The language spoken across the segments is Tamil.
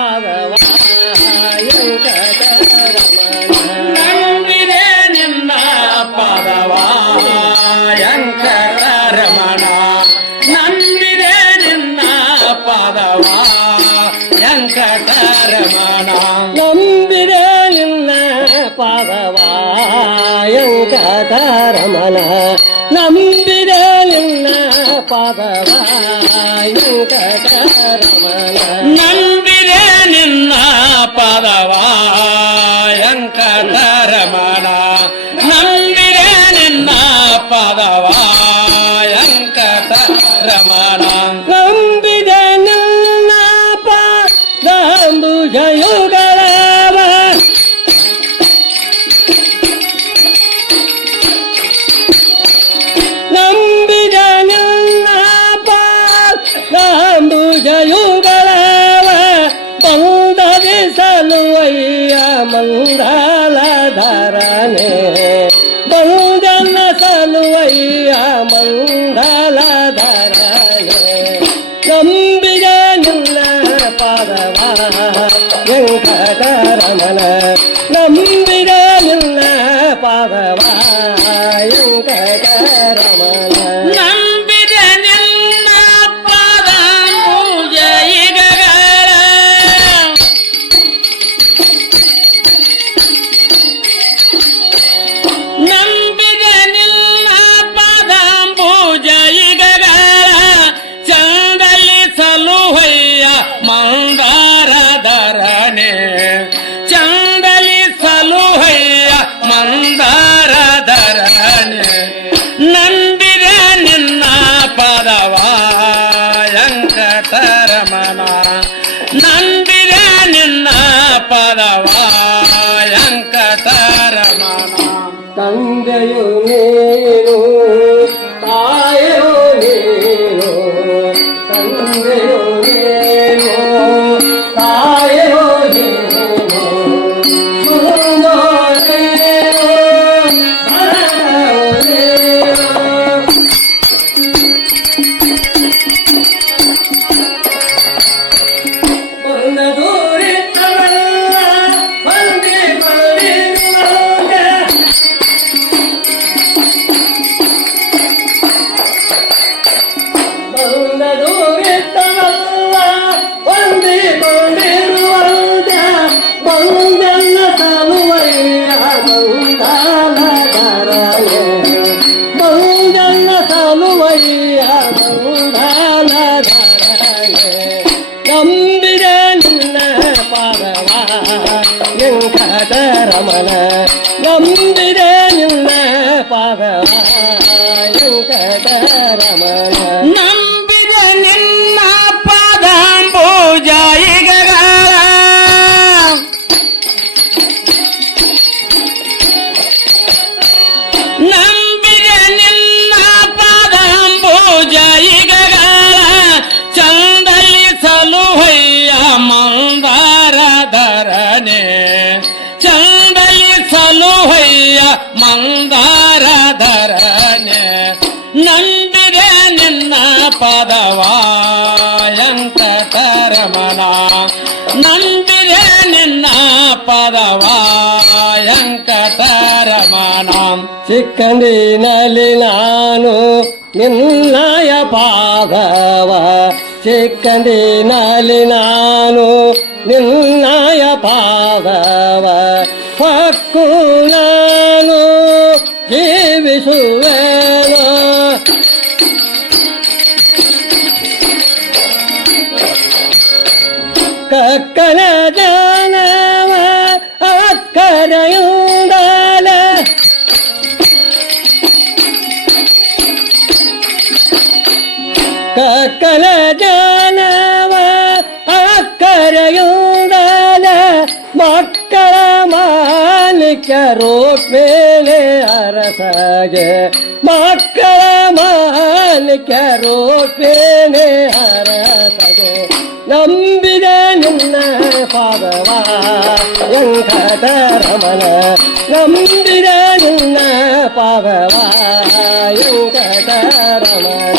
பாதவாய நம்பினே நின்ன பாதவாயங்கர ரமணா நம்பினே நின்ன பாதவாயங்கர ரமணா நம்பினே நின்ன பாதவாயங்கர ரமணா நம்பினே நின்ன பாதவாயங்கர ரமணா. ஆதா ಸಲುವಯ್ಯ ಮಂಗಲಧರನೆ ನಂಬಿದ ನಿನ್ನ ಪಾದವ ವೆಂಕಟರಮಣ ಪಾದವ ಪದವಾಯಂಕತರಮಣ ತಂದೆಯು ನೀನು ರಾಮನ ನಂಬಿದೆ ನಿನ್ನ ಪಾದ ರಮನ పదవాయంత తరమణ నందిరే నిన్న పదవాయంక తరమణ నలినాను నిన్నయ పాదవ చిక్కండి నలినాను నిన్నయ పాదవ పక్కున சக்கல ஜானவ அக்கரையோடாத மக்கள மாணிக்க ரோட் மேலே அரசாக. மக்கள மாணிக்க ரோட் மேலே அரசாக. நம்பித நின்ன பாதவா என் கத ரமண. நம்பித நின்ன பாதவா என் கத ரமண.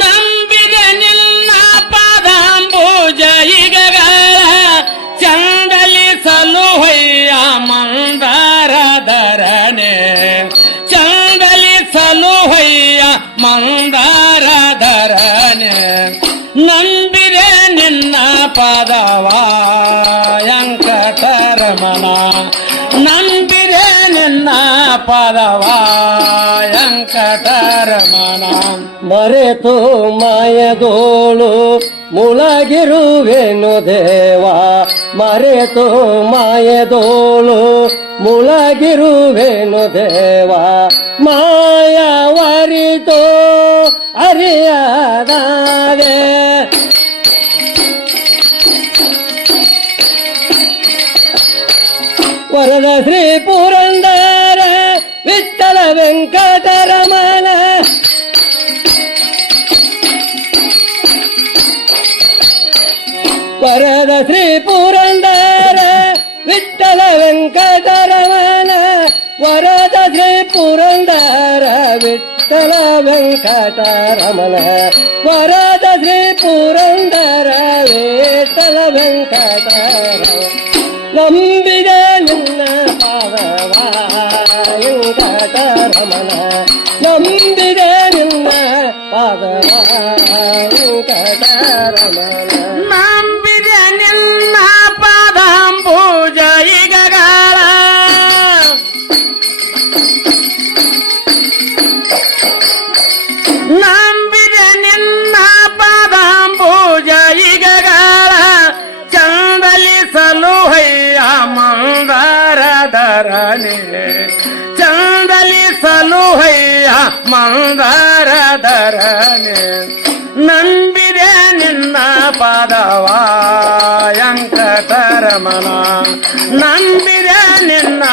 ನಂಬಿದ ನಿನ್ನ ಮಂದಾರ ಧರಣೆ. ಚಂದಲಿಸಲು ನಿನ್ನ ಪದವಾಯಂಕಟರಮಣ ನಂಬಿದೆ ನಿನ್ನ ಪದವಾಯಂಕಟ ಮರೆತು ಮಾಯದೋಳು ಮುಳಗಿರುವೆನು ದೇವ ಮರೆತು ಮಾಯದೋಳು ಮುಳಗಿರುವೆನು ದೇವ ಮಾಯವರಿತೋ ಅರಿಯದಾದೆ ವರದ ಶ್ರೀ ಪುರಂದರ பரத ஸ்ரீ புரந்தர விட்டல வெங்கடரமண வரத ஸ்ரீ புரந்தர விட்டல வெங்கடரமண வரத ஸ்ரீ புரந்தர விட்டல வெங்கடரமண நம்பித நின்ன பாவவாயங்கடரமண நம்பித நின்ன பாவவாயங்கடரமண ನಂಬಿದ ನಿನ್ನ ಪಾದಾಂಬೂಜ ಈಗಗಳ ಚಂದಲಿಸಲು ಹಯ್ಯ ಚಂದಲಿಸಲು ಹಯ್ಯ ನಿನ್ನ ಪದವ ವೆಂಕಟರಮಣ ನಂಬಿದೆ ನಿನ್ನ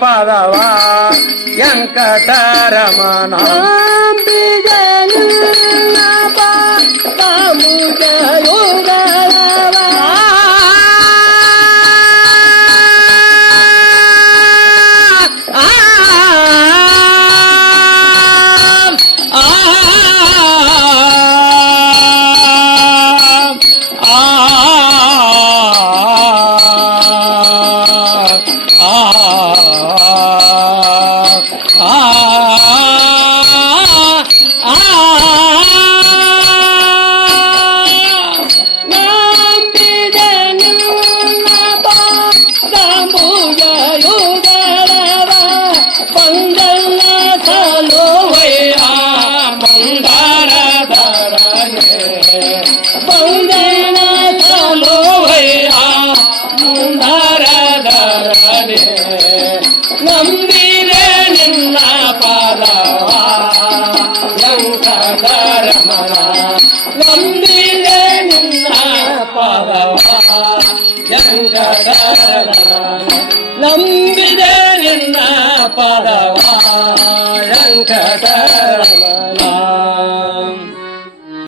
ಪದವ ವೆಂಕಟರಮಣ ನಂಬಿದ ಆ ನಂಬಿರೆ ನಿನ್ನ ಪದವ ವೆಂಕಟರಮಣ ನಂಬಿರ ನಿನ್ನ ಪದವ ವೆಂಕಟರಮಣ ನಂಬಿದ ನಿನ್ನ ಪದವ ವೆಂಕಟರಮಣ